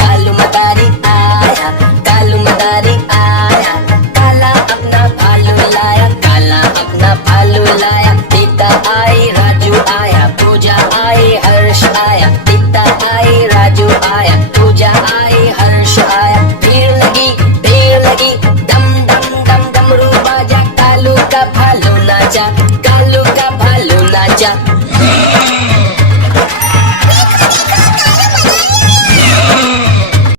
कालू मदारी आया, कालू मदारी आया, काला अपना भालू लाया, काला अपना भालू लाया। पिता आई, राजू आया, पूजा आई, हर्ष आया। पिता आई, राजू आया, पूजा आई, हर्ष आया। भीड़ लगी, दम दम दम डमरू बाजा, कालू का भालू नाचा, कालू का भालू नाचा।